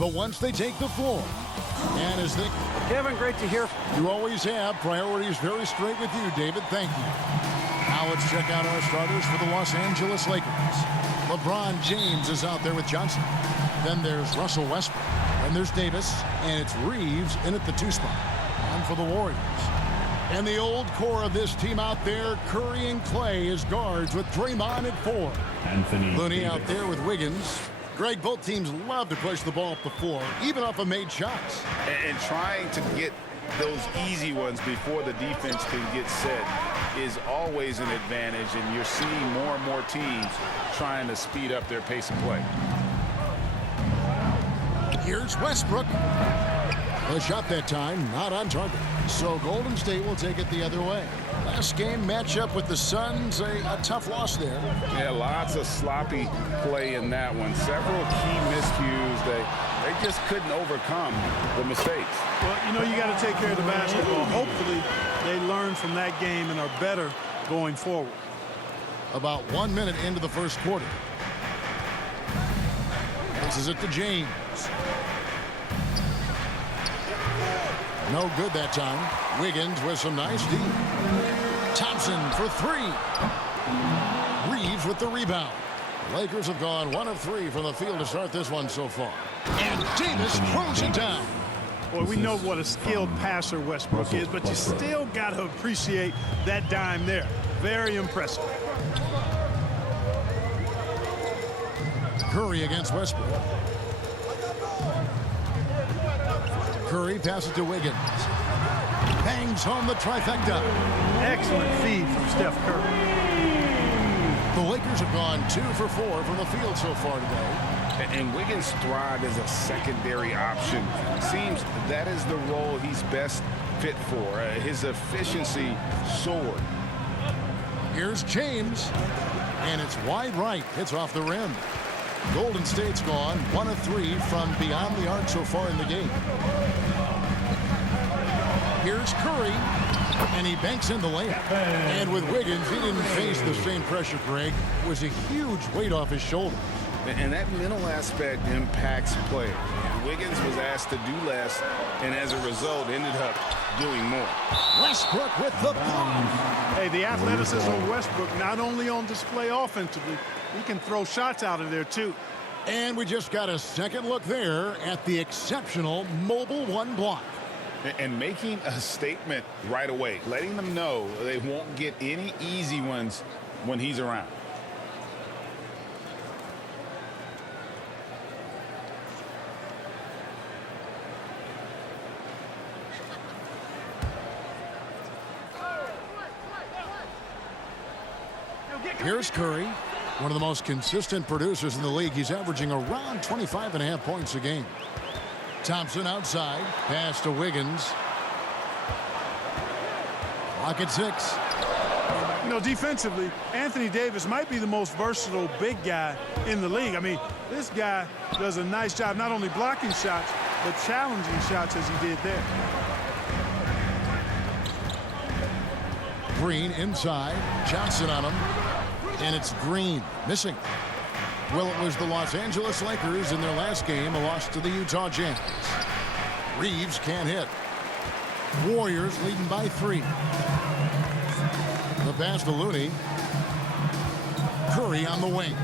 But once they take the floor, and as they... Kevin, great to hear. You always have. Priorities very straight with you, David. Thank you. Now let's check out our starters for the Los Angeles Lakers. LeBron James is out there with Johnson. Then there's Russell Westbrook. And there's Davis. And it's Reeves in at the 2 spot. And for the Warriors. And the old core of this team out there, Curry and Klay as guards with Draymond at 4. Looney out there with Wiggins. Greg, both teams love to push the ball up the floor, even off of made shots. And trying to get those easy ones before the defense can get set is always an advantage, and you're seeing more and more teams trying to speed up their pace of play. Here's Westbrook. The shot that time, not on target. So Golden State will take it the other way. Last game matchup with the Suns, a tough loss there. Yeah, lots of sloppy play in that one. Several key miscues. They just couldn't overcome the mistakes. Well, you know, you got to take care of the basketball. Hopefully, they learn from that game and are better going forward. About 1 minute into the first quarter. This is it to James. No good that time. Wiggins with some nice D. Thompson for 3. Reeves with the rebound. The Lakers have gone 1 of 3 from the field to start this one so far. And Davis throws it down. Boy, we know what a skilled passer Westbrook is, but you still got to appreciate that dime there. Very impressive. Curry against Westbrook. Curry passes to Wiggins. Bangs home the trifecta. Excellent feed from Steph Curry. The Lakers have gone 2 for 4 from the field so far today. And Wiggins thrived as a secondary option. Seems that is the role he's best fit for. His efficiency soared. Here's James. And it's wide right. Hits off the rim. Golden State's gone 1 of 3 from beyond the arc so far in the game. Here's Curry, and he banks in the layup. And with Wiggins, he didn't face the same pressure, Greg. It was a huge weight off his shoulders. And that mental aspect impacts play. Wiggins was asked to do less, and as a result, ended up doing more. Westbrook with the bomb. Hey, the athleticism of Westbrook not only on display offensively, he can throw shots out of there, too. And we just got a second look there at the exceptional mobile 1 block. And making a statement right away, letting them know they won't get any easy ones when he's around. Here's Curry, one of the most consistent producers in the league. He's averaging around 25.5 points a game. Thompson outside, pass to Wiggins. Clock at 6. You know, defensively, Anthony Davis might be the most versatile big guy in the league. I mean, this guy does a nice job not only blocking shots, but challenging shots as he did there. Green inside, Johnson on him, and it's Green missing. Well, it was the Los Angeles Lakers in their last game, a loss to the Utah Jazz. Reeves can't hit. Warriors leading by 3. The pass to Looney. Curry on the wing.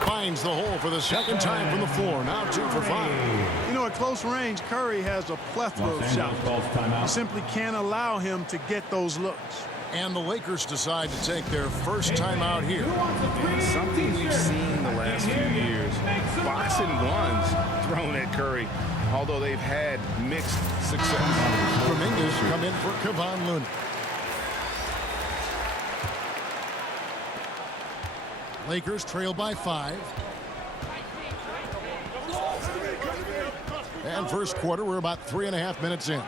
Finds the hole for the second time from the floor. Now 2 for 5. You know, at close range, Curry has a plethora of shots. You simply can't allow him to get those looks. And the Lakers decide to take their first time out here. Something we've seen the last few years. Boxing ones thrown at Curry, although they've had mixed success. Dominguez come in for Kevon Looney. Lakers trail by 5. And first quarter, we're about 3.5 minutes in.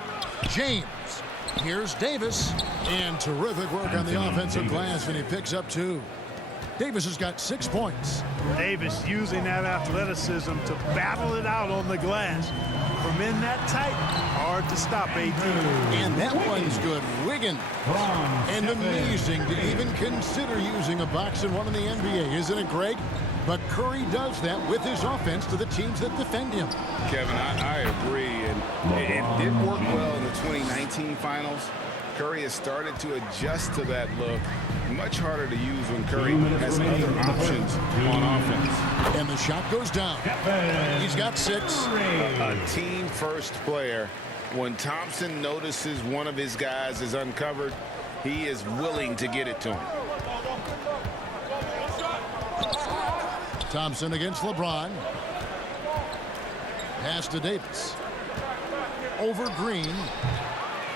James. Here's Davis. And terrific work on the offensive glass, and he picks up 2. Davis has got 6 points. Davis using that athleticism to battle it out on the glass. From in that tight, hard to stop AD. And that one's good. Wiggins. And amazing to even consider using a box and one in the NBA, isn't it, Greg? But Curry does that with his offense to the teams that defend him. Kevin, I agree. And it did work well in the 2019 finals. Curry has started to adjust to that look. Much harder to use when Curry has other options on offense. And the shot goes down. He's got 6. A team-first player. When Thompson notices one of his guys is uncovered, he is willing to get it to him. Thompson against LeBron. Pass to Davis. Over Green.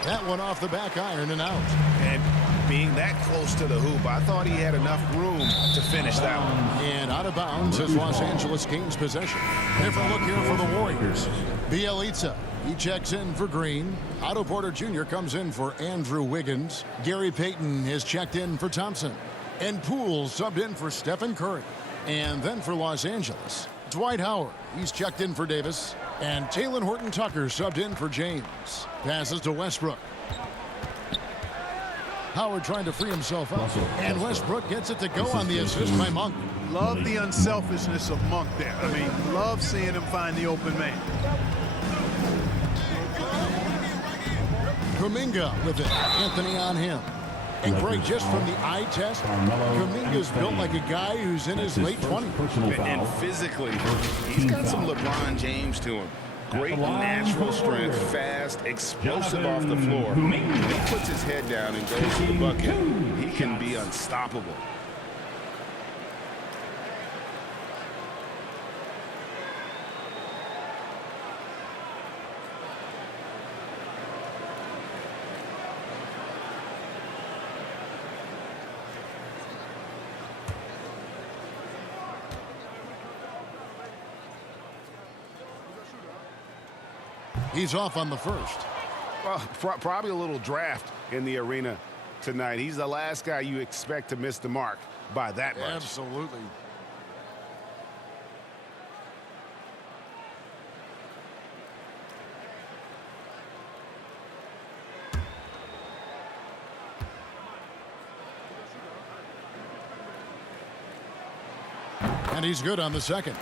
That one off the back iron and out. And being that close to the hoop, I thought he had enough room to finish that one. And out of bounds as Los Angeles gains possession. Different look here for the Warriors. Bielitsa, he checks in for Green. Otto Porter Jr. comes in for Andrew Wiggins. Gary Payton has checked in for Thompson. And Poole subbed in for Stephen Curry. And then for Los Angeles, Dwight Howard, he's checked in for Davis. And Talen Horton-Tucker subbed in for James. Passes to Westbrook. Howard trying to free himself up. And Westbrook gets it to go on the assist by Monk. Love the unselfishness of Monk there. I mean, love seeing him find the open man. Kuminga with it. Anthony on him. And Greg, just from the eye test, Kuminga's built like a guy who's in his late 20s. And physically, he's got some LeBron James to him. Great natural strength, fast, explosive off the floor. When he puts his head down and goes to the bucket, he can be unstoppable. He's off on the first. Well, probably a little draft in the arena tonight. He's the last guy you expect to miss the mark by that much. Absolutely. And he's good on the second.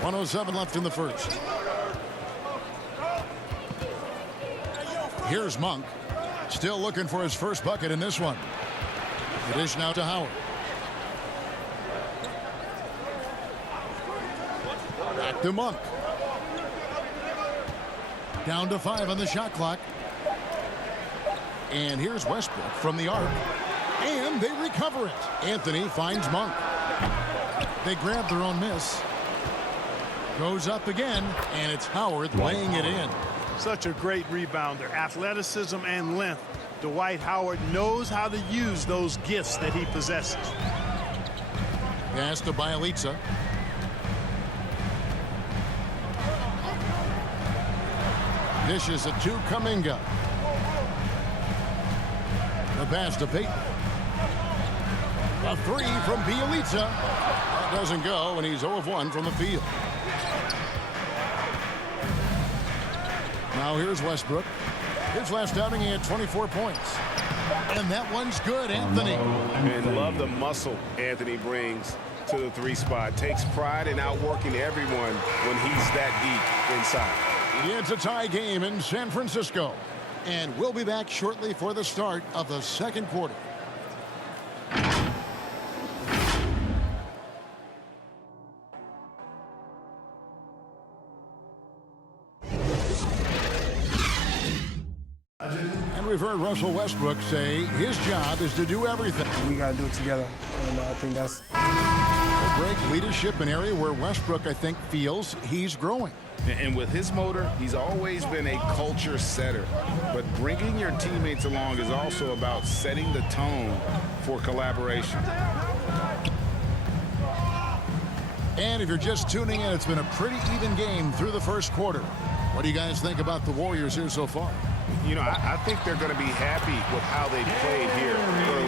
1:07 left in the first. Here's Monk. Still looking for his first bucket in this one. It is now to Howard. Back to Monk. Down to 5 on the shot clock. And here's Westbrook from the arc. And they recover it. Anthony finds Monk. They grab their own miss. Goes up again, and it's Howard laying it in. Such a great rebounder. Athleticism and length. Dwight Howard knows how to use those gifts that he possesses. Pass to Bielitsa. Dishes it to Kuminga. The pass to Payton. A 3 from Bielitsa. That doesn't go, and he's 0 of 1 from the field. Now here's Westbrook. His last outing, he had 24 points. And that one's good, Anthony. And love the muscle Anthony brings to the 3 spot. Takes pride in outworking everyone when he's that deep inside. It's a tie game in San Francisco. And we'll be back shortly for the start of the second quarter. We've heard Russell Westbrook say his job is to do everything. We got to do it together, and I think that's Great leadership, an area where Westbrook, I think, feels he's growing. And with his motor, he's always been a culture setter. But bringing your teammates along is also about setting the tone for collaboration. And if you're just tuning in, it's been a pretty even game through the first quarter. What do you guys think about the Warriors here so far? You know, I think they're going to be happy with how they played here early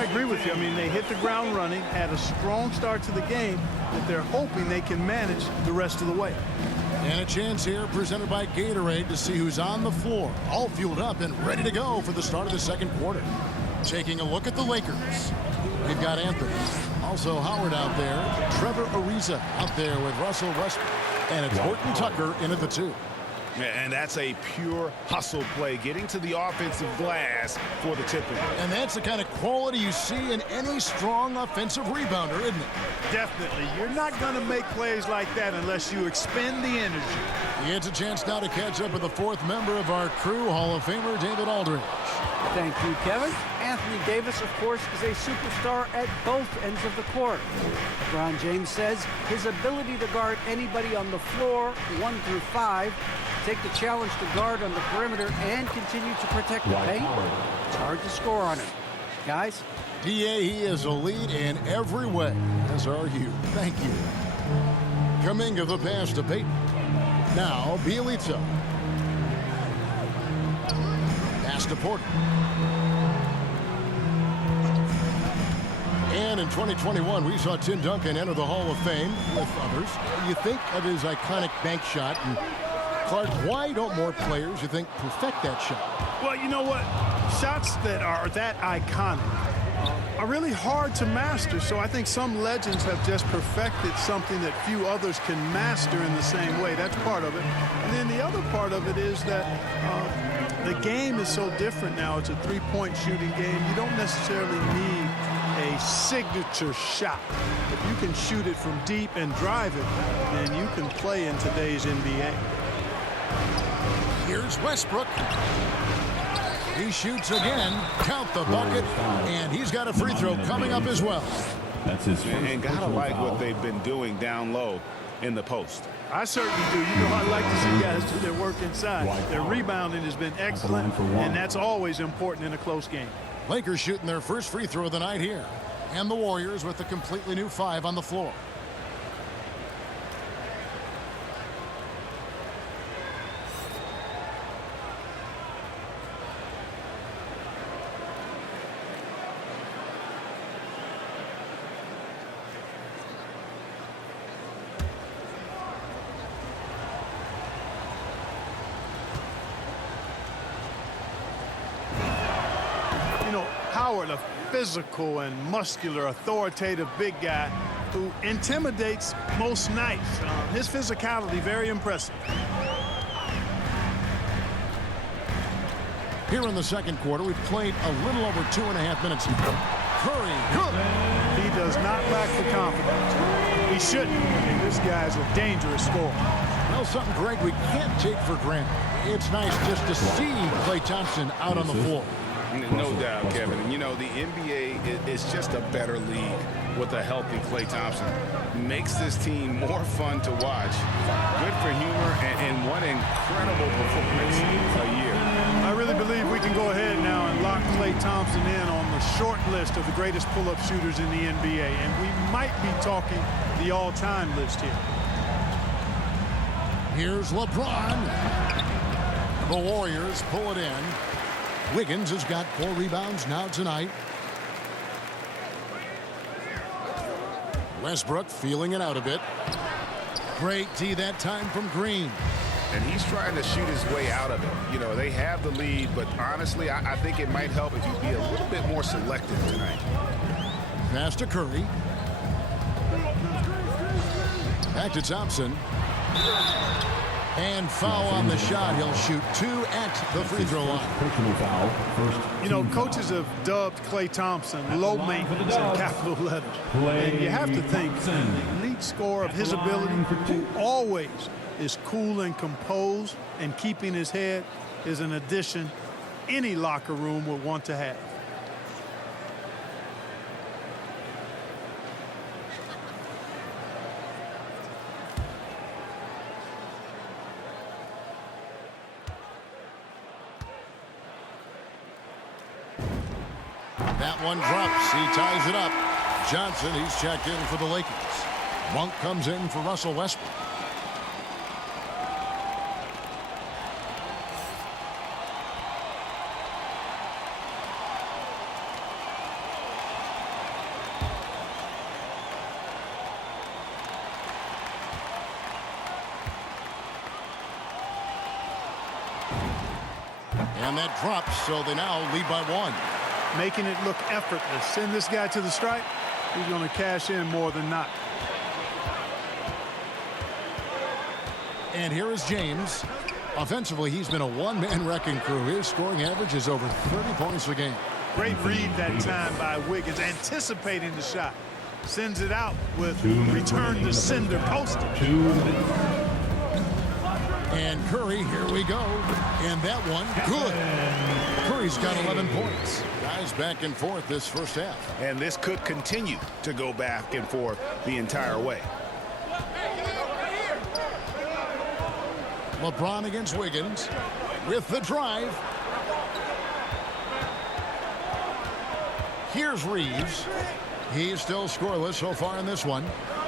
I agree with you. I mean, they hit the ground running, had a strong start to the game that they're hoping they can manage the rest of the way. And a chance here presented by Gatorade to see who's on the floor, all fueled up and ready to go for the start of the second quarter. Taking a look at the Lakers. We've got Anthony, also Howard out there, Trevor Ariza out there with Russell Westbrook, and it's Horton Tucker in at the 2. And that's a pure hustle play, getting to the offensive glass for the tip-in. And that's the kind of quality you see in any strong offensive rebounder, isn't it? Definitely. You're not going to make plays like that unless you expend the energy. He gets a chance now to catch up with the 4th member of our crew, Hall of Famer David Aldridge. Thank you, Kevin. Anthony Davis, of course, is a superstar at both ends of the court. LeBron James says his ability to guard anybody on the floor, 1 through 5, take the challenge to guard on the perimeter and continue to protect the paint, it's hard to score on him. Guys? DA, he is a lead in every way, as are you. Thank you. Kuminga the pass to Peyton. Now, Bielitsa. Pass to Porter. And in 2021, we saw Tim Duncan enter the Hall of Fame with others. You think of his iconic bank shot, and Clark, why don't more players, you think, perfect that shot? Well, you know what? Shots that are that iconic are really hard to master, so I think some legends have just perfected something that few others can master in the same way. That's part of it. And then the other part of it is that the game is so different now. It's a three-point shooting game. You don't necessarily need a signature shot. If you can shoot it from deep and drive it, then you can play in today's NBA. Here's Westbrook. He shoots again. Count the bucket. And he's got a free throw coming up as well. That's his first. And gotta like what they've been doing down low in the post. I certainly do. You know, I like to see guys do their work inside. Their rebounding has been excellent, and that's always important in a close game. Lakers shooting their first free throw of the night here. And the Warriors with a completely new 5 on the floor. Howard, a physical and muscular, authoritative big guy who intimidates most nights. His physicality, very impressive. Here in the second quarter, we've played a little over 2.5 minutes. Curry, good. He does not lack the confidence. He shouldn't. I mean, this guy's a dangerous scorer. Well, something, Greg, we can't take for granted. It's nice just to see Klay Thompson out on the floor. No doubt, Kevin. And, you know, the NBA is just a better league with a healthy Klay Thompson. Makes this team more fun to watch. Good for humor and one incredible performance a year. I really believe we can go ahead now and lock Klay Thompson in on the short list of the greatest pull-up shooters in the NBA. And we might be talking the all-time list here. Here's LeBron. The Warriors pull it in. Wiggins has got 4 rebounds now tonight. Westbrook feeling it out a bit. Great D that time from Green. And he's trying to shoot his way out of it. You know, they have the lead, but honestly, I think it might help if you be a little bit more selective tonight. Pass to Curry. Back to Thompson. And foul on the shot. He'll shoot 2 at the free throw line. You know, coaches have dubbed Klay Thompson low maintenance in capital letters. And you have to think the elite scorer of his ability, who always is cool and composed and keeping his head, is an addition any locker room would want to have. That one drops. He ties it up. Johnson, he's checked in for the Lakers. Monk comes in for Russell Westbrook. And that drops, so they now lead by 1. Making it look effortless. Send this guy to the stripe. He's going to cash in more than not. And here is James. Offensively, he's been a one-man wrecking crew. His scoring average is over 30 points a game. Great read that time by Wiggins, anticipating the shot. Sends it out with return to sender poster. And Curry, here we go. And that one, good. Curry's got 11 points. Guys back and forth this first half. And this could continue to go back and forth the entire way. LeBron against Wiggins with the drive. Here's Reeves. He's still scoreless so far in this one.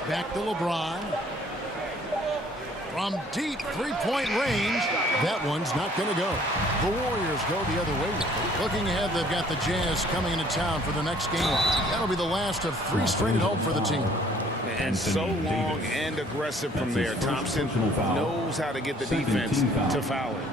Back to LeBron. From deep three-point range, that one's not going to go. The Warriors go the other way. Looking ahead, they've got the Jazz coming into town for the next game. That'll be the last of 3 straight at home for the team. And so long and aggressive from there. Thompson knows how to get the defense to foul it.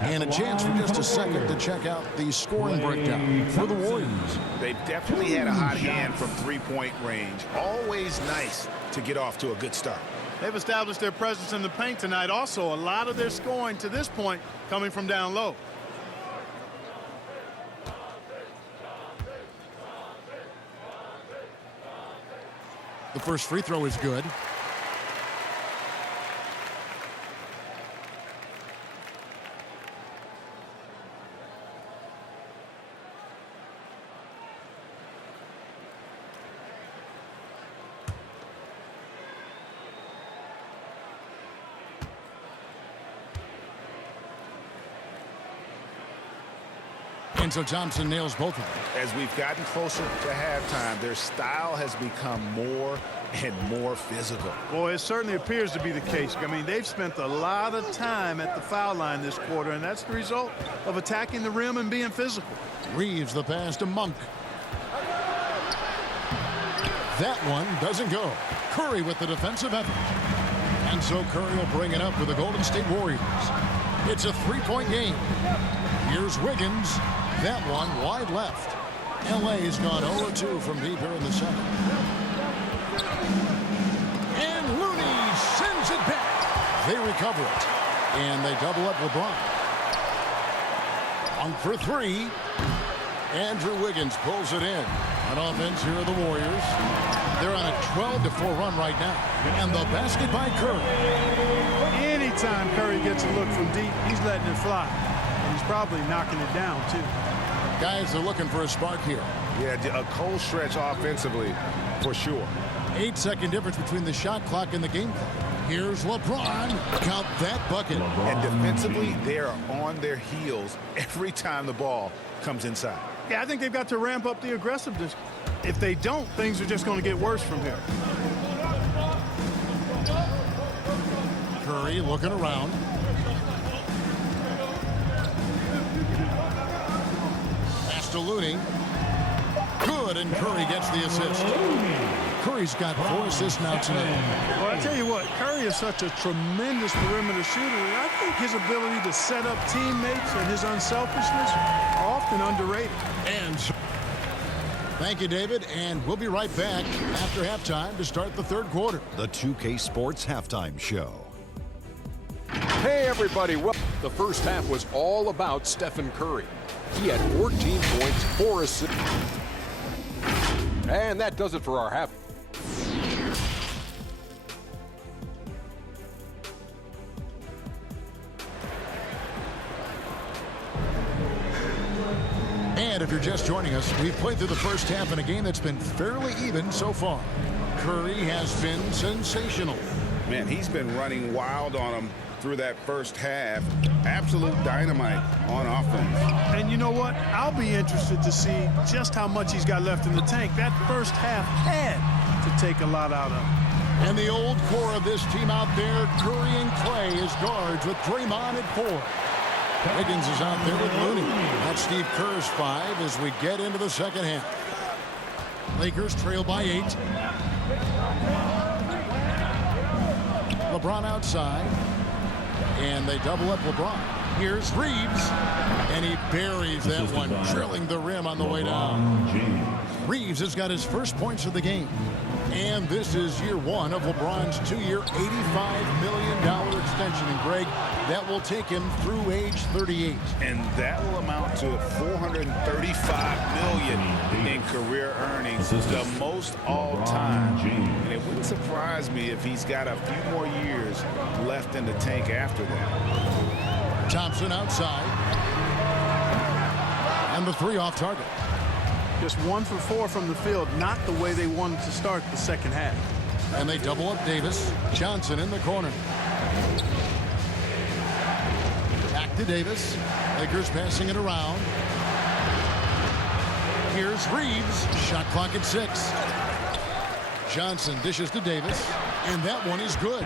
And a chance for just a second to check out the scoring breakdown for the Warriors. They've definitely had a hot hand from three-point range. Always nice to get off to a good start. They've established their presence in the paint tonight. Also, a lot of their scoring to this point coming from down low. The first free throw is good. And so Thompson nails both of them. As we've gotten closer to halftime, their style has become more and more physical. Boy, it certainly appears to be the case. I mean, they've spent a lot of time at the foul line this quarter, and that's the result of attacking the rim and being physical. Reeves the pass to Monk. That one doesn't go. Curry with the defensive effort. And so Curry will bring it up for the Golden State Warriors. It's a three-point game. Here's Wiggins. That one wide left. LA's gone 0-2 from deep here in the second. And Looney sends it back. They recover it. And they double up LeBron. On for 3. Andrew Wiggins pulls it in. On offense here are the Warriors. They're on a 12-4 run right now. And the basket by Curry. Anytime Curry gets a look from deep, he's letting it fly. And he's probably knocking it down, too. Guys are looking for a spark here. Yeah, a cold stretch offensively, for sure. 8-second difference between the shot clock and the game clock. Here's LeBron. Count that bucket. And defensively, they are on their heels every time the ball comes inside. Yeah, I think they've got to ramp up the aggressiveness. If they don't, things are just going to get worse from here. Curry looking around. Pass to Looney. Good, and Curry gets the assist. Curry's got 4 assists now tonight. Well, I tell you what, Curry is such a tremendous perimeter shooter, and I think his ability to set up teammates and his unselfishness are often underrated. And thank you, David, and we'll be right back after halftime to start the third quarter. The 2K Sports Halftime Show. Hey, everybody. Well, the first half was all about Stephen Curry. He had 14 points, 4 assists. And that does it for our half. And if you're just joining us, we've played through the first half in a game that's been fairly even so far. Curry has been sensational. Man, he's been running wild on them through that first half. Absolute dynamite on offense. And you know what? I'll be interested to see just how much he's got left in the tank. That first half had to take a lot out of him. And the old core of this team out there, Curry and Klay as guards with Draymond at 4. Wiggins is out there with Looney. That's Steve Kerr's 5 as we get into the second half. Lakers trail by 8. LeBron outside. And they double up LeBron. Here's Reeves. And he buries that one, drilling the rim on the way down. Reeves has got his first points of the game. And this is year one of LeBron's two-year, $85 million extension. And Greg, that will take him through age 38. And that will amount to $435 million in career earnings, the most all time. And it wouldn't surprise me if he's got a few more years left in the tank after that. Thompson outside. And the three off target. Just 1 for 4 from the field, not the way they wanted to start the second half. And they double up Davis. Johnson in the corner. Back to Davis. Lakers passing it around. Here's Reeves. Shot clock at 6. Johnson dishes to Davis. And that one is good.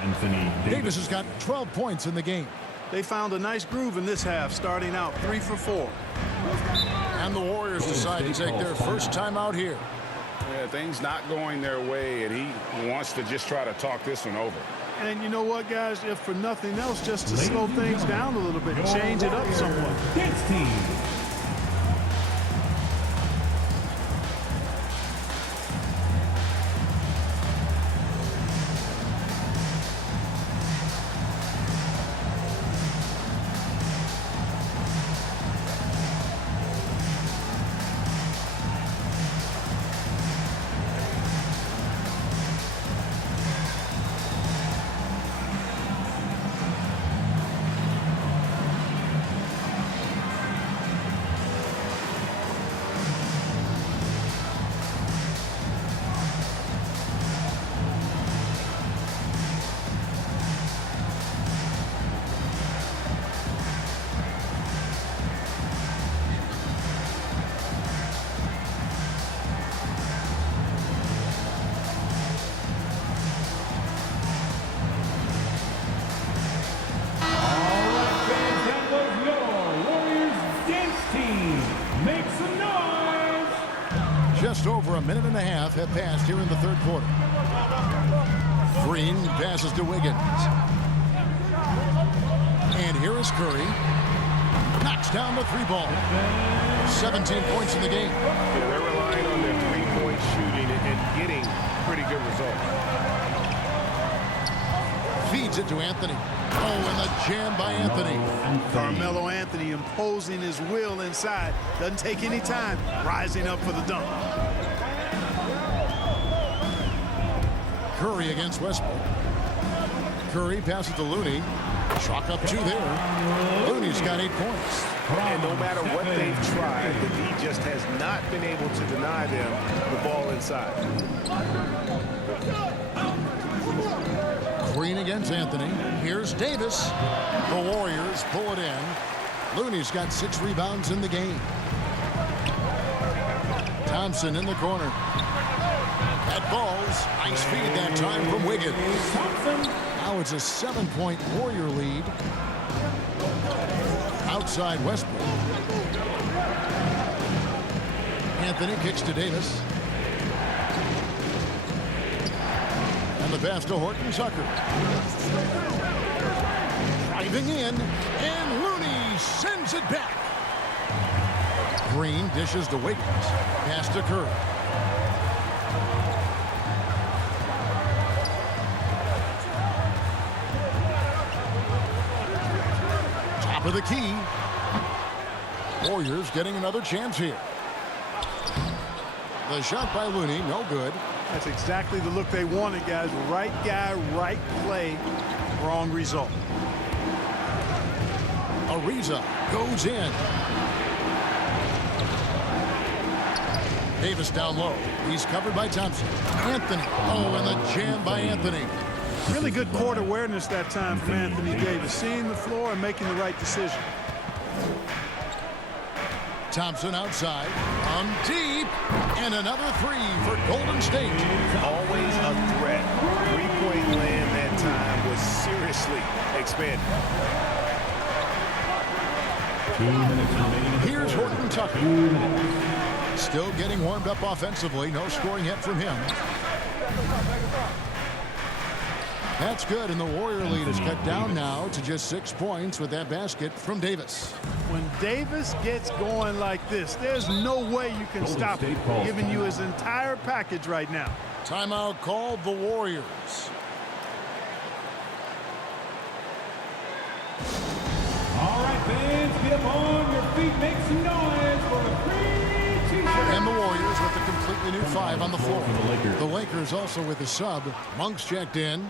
Davis has got 12 points in the game. They found a nice groove in this half, starting out 3 for 4. And the Warriors decide to take their first time out here. Yeah, things not going their way, and he wants to just try to talk this one over. And you know what, guys? If for nothing else, just to slow things down a little bit, change it up somewhat. Just over a minute and a half have passed here in the third quarter. Green passes to Wiggins. And here is Curry. Knocks down the three ball. 17 points in the game. Yeah, they're relying on their three-point shooting and getting pretty good results. Feeds it to Anthony. Oh, and the jam by Anthony. Carmelo Anthony imposing his will inside. Doesn't take any time. Rising up for the dunk. Curry against Westbrook. Curry passes to Looney. Chalk up 2 there. Looney's got 8 points. And no matter what they've tried, the D just has not been able to deny them the ball inside. Green against Anthony. Here's Davis. The Warriors pull it in. Looney's got 6 rebounds in the game. Thompson in the corner. That ball's nice feed that time from Wiggins. Now it's a 7-point Warrior lead. Outside Westbrook. Anthony kicks to Davis. And the pass to Horton Tucker. Driving in, and Looney sends it back. Green dishes to Wiggins. Pass to Curry. Top of the key. Warriors getting another chance here. The shot by Looney, no good. That's exactly the look they wanted, guys. Right guy, right play, wrong result. Ariza goes in. Davis down low. He's covered by Thompson. Anthony. Oh, and the jam by Anthony. Really good court awareness that time from Anthony Davis. Seeing the floor and making the right decision. Thompson outside. On deep. And another 3 for Golden State. Always a threat. Three-point land that time was seriously expanded. 2 minutes remaining. Here's Horton Tucker. Still getting warmed up offensively. No scoring yet from him. That's good, and the Warrior lead is cut down now to just 6 points with that basket from Davis. When Davis gets going like this, there's no way you can stop him, giving you his entire package right now. Timeout called the Warriors. All right, fans, get up on your feet, make some noise for a free T-shirt. And the Warriors with a completely new 5 on the floor. For the Lakers. The Lakers also with a sub. Monk's checked in.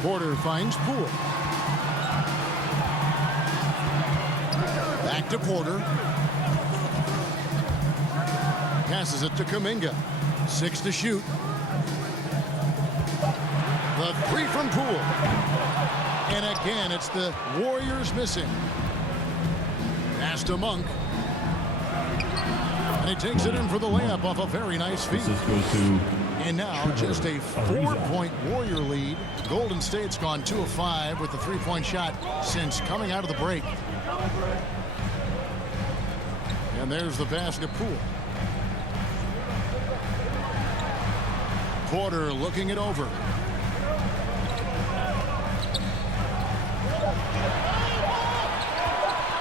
Porter finds Poole. Back to Porter. Passes it to Kuminga. 6 to shoot. The 3 from Poole. And again, it's the Warriors missing. Pass to Monk. And he takes it in for the layup off a very nice feed. This goes to And now just a 4-point Warrior lead. Golden State's gone 2 of 5 with the 3-point shot since coming out of the break. And there's the pass to Poole. Porter looking it over.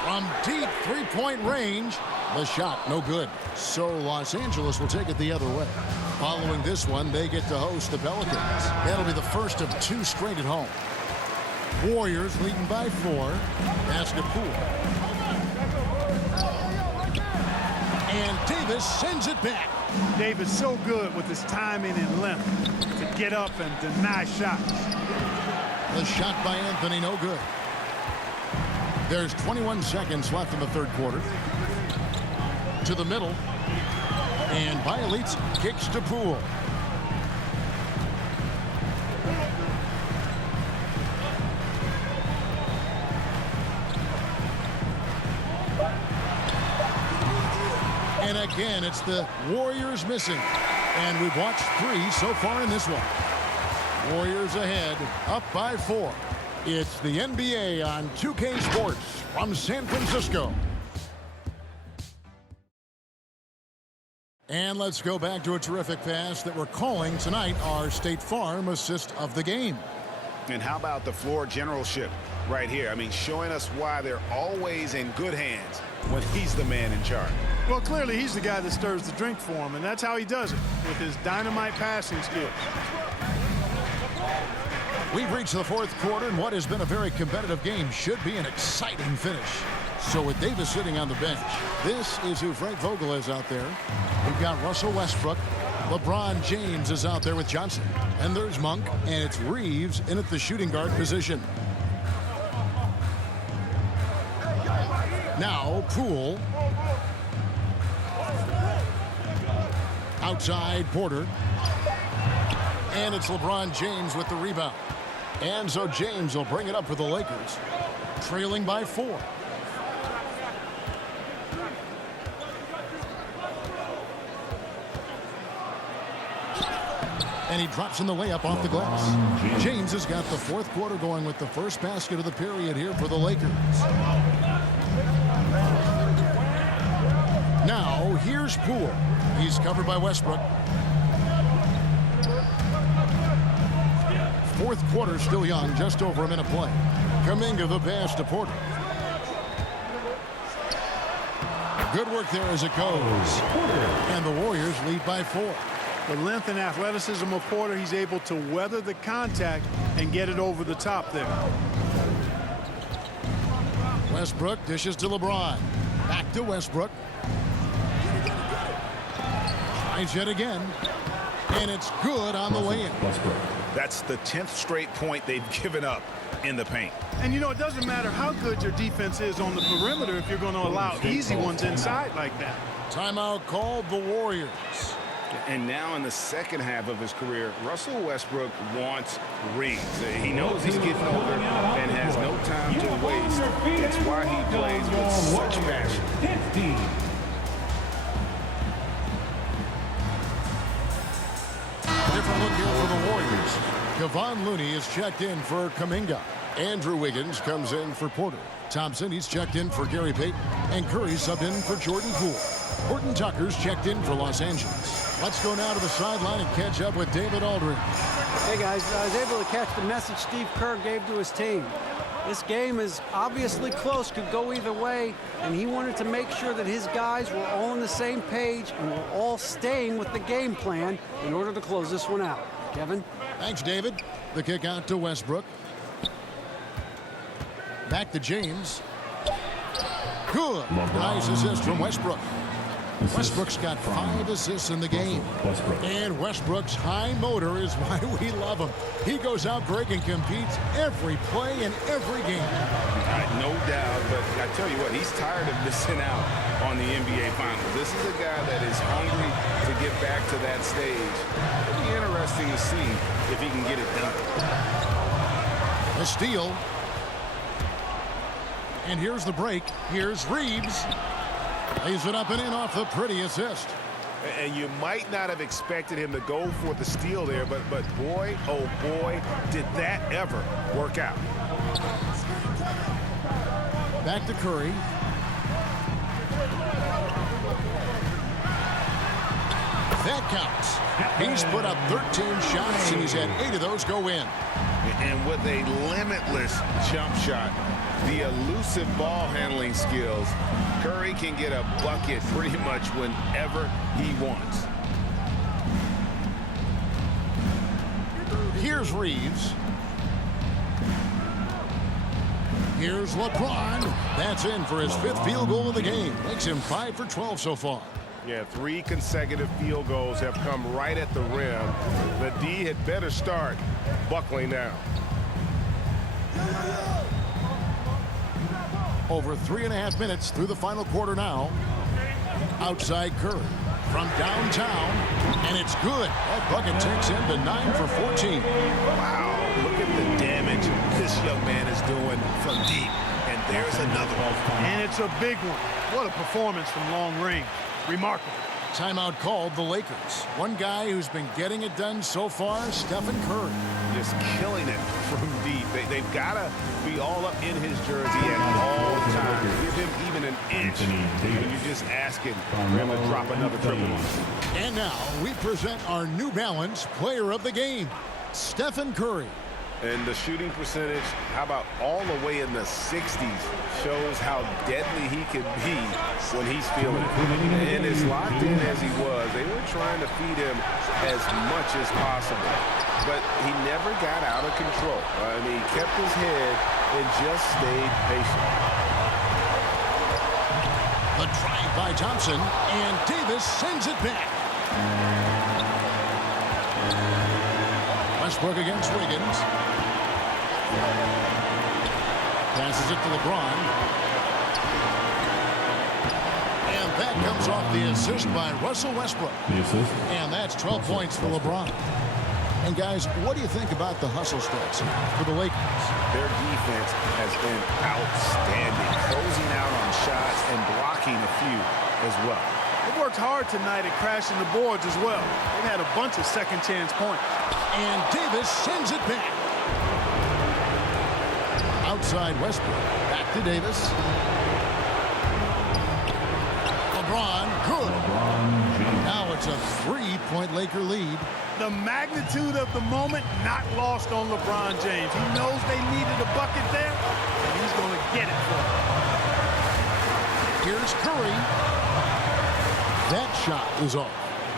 From deep 3-point range, the shot no good. So Los Angeles will take it the other way. Following this one, they get to host the Pelicans. That'll be the first of 2 straight at home. Warriors leading by 4. Pass to Poole. And Davis sends it back. Davis so good with his timing and length to get up and deny shots. The shot by Anthony, no good. There's 21 seconds left in the third quarter. To the middle. And Bielitz kicks to Poole. And again, it's the Warriors missing. And we've watched 3 so far in this one. Warriors ahead, up by 4. It's the NBA on 2K Sports from San Francisco. And let's go back to a terrific pass that we're calling tonight our State Farm assist of the game. And how about the floor generalship right here? I mean, showing us why they're always in good hands when he's the man in charge. Well, clearly he's the guy that stirs the drink for him, and that's how he does it, with his dynamite passing skills. We've reached the fourth quarter, and what has been a very competitive game should be an exciting finish. So with Davis sitting on the bench, this is who Frank Vogel is out there. We've got Russell Westbrook. LeBron James is out there with Johnson. And there's Monk, and it's Reeves in at the shooting guard position. Now Poole. Outside Porter. And it's LeBron James with the rebound. And so James will bring it up for the Lakers, trailing by 4. And he drops in the layup off the glass. James has got the fourth quarter going with the first basket of the period here for the Lakers. Now, here's Poole. He's covered by Westbrook. Fourth quarter still young, just over a minute play. Kuminga the pass to Porter. Good work there as it goes. And the Warriors lead by 4. The length and athleticism of Porter, he's able to weather the contact and get it over the top there. Westbrook dishes to LeBron. Back to Westbrook. Tries yet again. And it's good on the way in. That's the 10th straight point they've given up in the paint. And you know, it doesn't matter how good your defense is on the perimeter if you're going to allow easy ones inside like that. Timeout called the Warriors. And now in the second half of his career, Russell Westbrook wants rings. He knows he's getting older and has no time to waste. That's why he plays with such passion. Different look here for the Warriors. Kevon Looney is checked in for Kuminga. Andrew Wiggins comes in for Porter. Thompson, he's checked in for Gary Payton. And Curry subbed in for Jordan Poole. Horton Tucker's checked in for Los Angeles. Let's go now to the sideline and catch up with David Aldridge. Hey guys, I was able to catch the message Steve Kerr gave to his team. This game is obviously close, could go either way, and he wanted to make sure that his guys were all on the same page and were all staying with the game plan in order to close this one out. Kevin? Thanks, David. The kick out to Westbrook. Back to James. Good. Nice assist from Westbrook. Westbrook's got 5 assists in the game. And Westbrook's high motor is why we love him. He goes out big and competes every play in every game. No doubt, but I tell you what, he's tired of missing out on the NBA Finals. This is a guy that is hungry to get back to that stage. It'll be interesting to see if he can get it done. A steal. And here's the break. Here's Reeves. Lays it up and in off the pretty assist. And you might not have expected him to go for the steal there, but boy, oh boy, did that ever work out. Back to Curry. That counts. He's put up 13 shots, and he's had 8 of those go in. And with a limitless jump shot, the elusive ball handling skills, Curry can get a bucket pretty much whenever he wants. Here's Reeves. Here's LeBron. That's in for his 5th field goal of the game. Makes him 5 for 12 so far. Yeah, 3 consecutive field goals have come right at the rim. The D had better start buckling down. Over 3.5 minutes through the final quarter now. Outside Curry from downtown, and it's good. That bucket takes him to 9 for 14. Wow, look at the damage this young man is doing from deep. And there's another one. And it's a big one. What a performance from long range. Remarkable. Timeout called the Lakers. One guy who's been getting it done so far, Stephen Curry. Just killing it from deep. They've got to be all up in his jersey at all times. Give him even an inch when you're just asking for him to drop another triple. And now we present our New Balance player of the game, Stephen Curry. And the shooting percentage, how about all the way in the 60s, shows how deadly he can be when he's feeling it. And as locked in as he was, they were trying to feed him as much as possible. But he never got out of control. I mean, he kept his head and just stayed patient. The drive by Thompson, and Davis sends it back. Westbrook against Wiggins. Passes it to LeBron. And that comes off the assist by Russell Westbrook. And that's 12 points for LeBron. And guys, what do you think about the hustle stretch for the Lakers? Their defense has been outstanding, closing out on shots and blocking a few as well. They worked hard tonight at crashing the boards as well. They've had a bunch of second chance points. And Davis sends it back. Outside Westbrook. Back to Davis. LeBron, good. Now it's a 3-point Laker lead. The magnitude of the moment not lost on LeBron James. He knows they needed a bucket there, and he's going to get it for them. Here's Curry. That shot is off.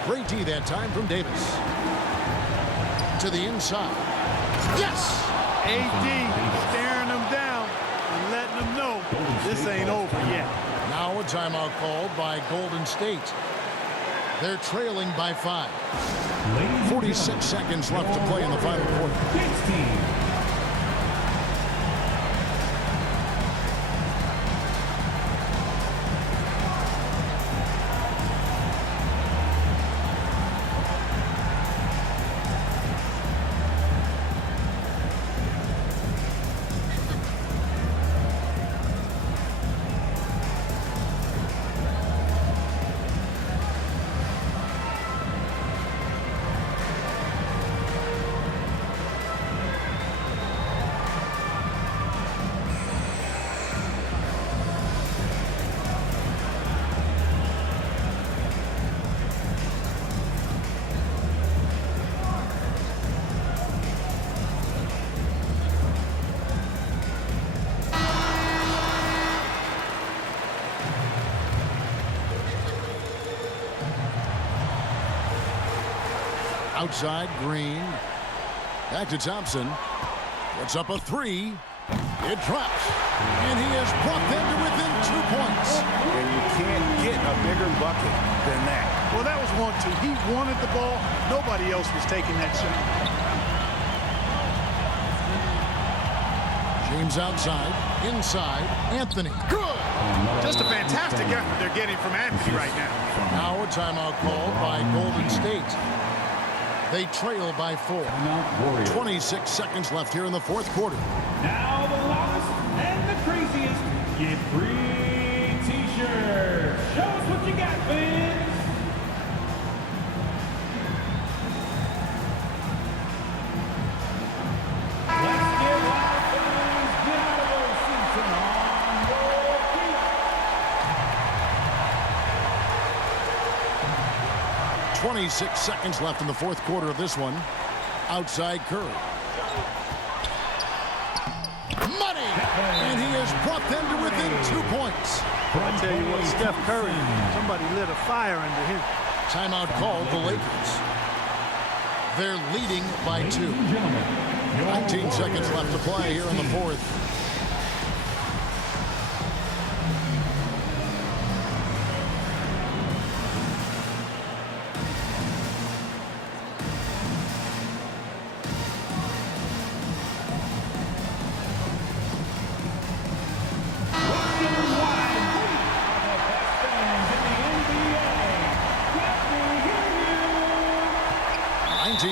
Great D that time from Davis. To the inside. Yes! AD staring them down and letting them know this ain't over yet. Now a timeout called by Golden State. They're trailing by 5. 46 seconds left to play in the final quarter. Outside, Green. Back to Thompson. Puts up a three. It drops. And he has brought them to within 2 points. And you can't get a bigger bucket than that. Well, that was 1-2. He wanted the ball. Nobody else was taking that shot. James outside. Inside. Anthony. Good. Just a fantastic effort they're getting from Anthony right now. Now a timeout called by Golden State. They trail by 4. 26 seconds left here in the fourth quarter. Now the loudest and the craziest get free t-shirts. Show us what you got, fans. Let's get loud, fans. Get out of those seats and on your feet. 26 seconds left in the fourth quarter of this one. Outside Curry. Money! And he has brought them to within 2 points. I tell you what, Steph Curry, somebody lit a fire under him. Timeout called the Lakers. They're leading by 2. 19 seconds left to play here in the fourth.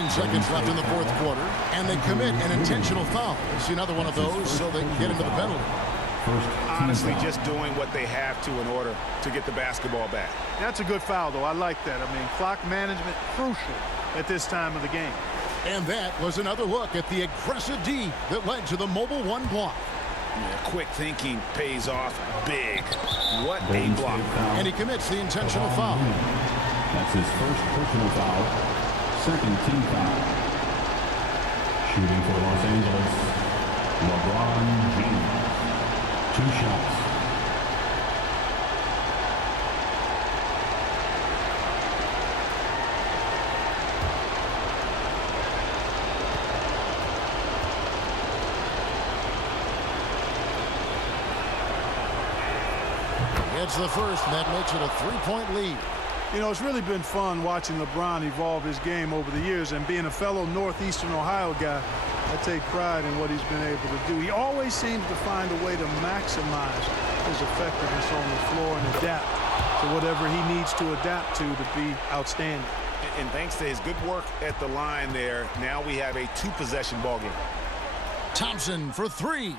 Seconds left in the fourth quarter, and they commit an intentional foul. It's another one of those, so they can get into the penalty. Honestly, just doing what they have to in order to get the basketball back. That's a good foul, though. I like that. I mean, clock management crucial at this time of the game. And that was another look at the aggressive D that led to the mobile one block. Yeah, quick thinking pays off big. What a block. And he commits the intentional foul. That's his first personal foul. Second team foul. Shooting for Los Angeles, LeBron James. 2 shots. It's the first, and that makes it a 3-point lead. You know, it's really been fun watching LeBron evolve his game over the years, and being a fellow Northeastern Ohio guy, I take pride in what he's been able to do. He always seems to find a way to maximize his effectiveness on the floor and adapt to whatever he needs to adapt to be outstanding. And thanks to his good work at the line there, now we have a 2-possession ball game. Thompson for 3.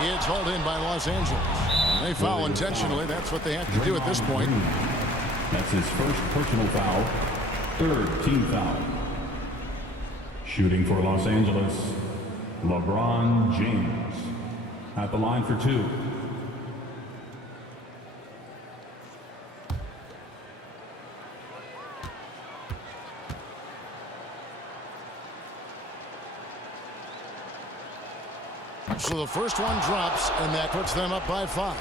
It's hauled in by Los Angeles. They foul intentionally. That's what they have to do at this point. That's his first personal foul. 3rd team foul. Shooting for Los Angeles, LeBron James. At the line for 2. So the first one drops, and that puts them up by 5.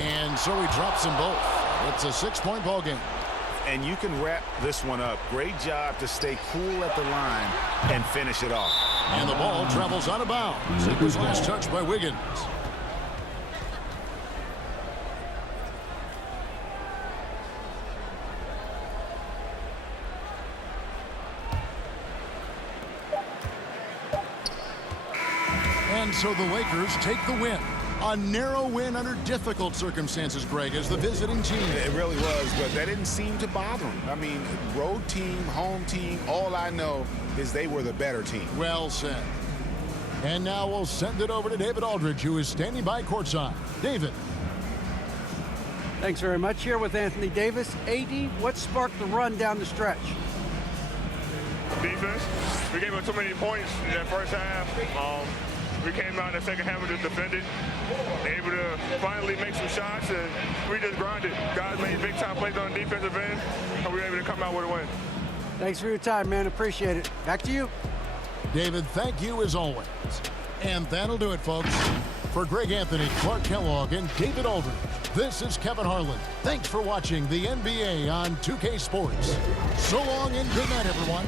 And so he drops them both. It's a 6-point ball game. And you can wrap this one up. Great job to stay cool at the line and finish it off. And the ball travels out of bounds. It was last touched by Wiggins. And so the Lakers take the win. A narrow win under difficult circumstances, Greg, as the visiting team. It really was, but that didn't seem to bother them. I mean, road team, home team, all I know is they were the better team. Well said. And now we'll send it over to David Aldridge, who is standing by courtside. David. Thanks very much. Here with Anthony Davis. AD, what sparked the run down the stretch? Defense. We gave up too many points in that first half. We came out in the second half and just defended, able to finally make some shots, and we just grinded. Guys made big-time plays on the defensive end, and we were able to come out with a win. Thanks for your time, man. Appreciate it. Back to you. David, thank you as always. And that'll do it, folks. For Greg Anthony, Clark Kellogg, and David Aldridge, this is Kevin Harlan. Thanks for watching the NBA on 2K Sports. So long and good night, everyone.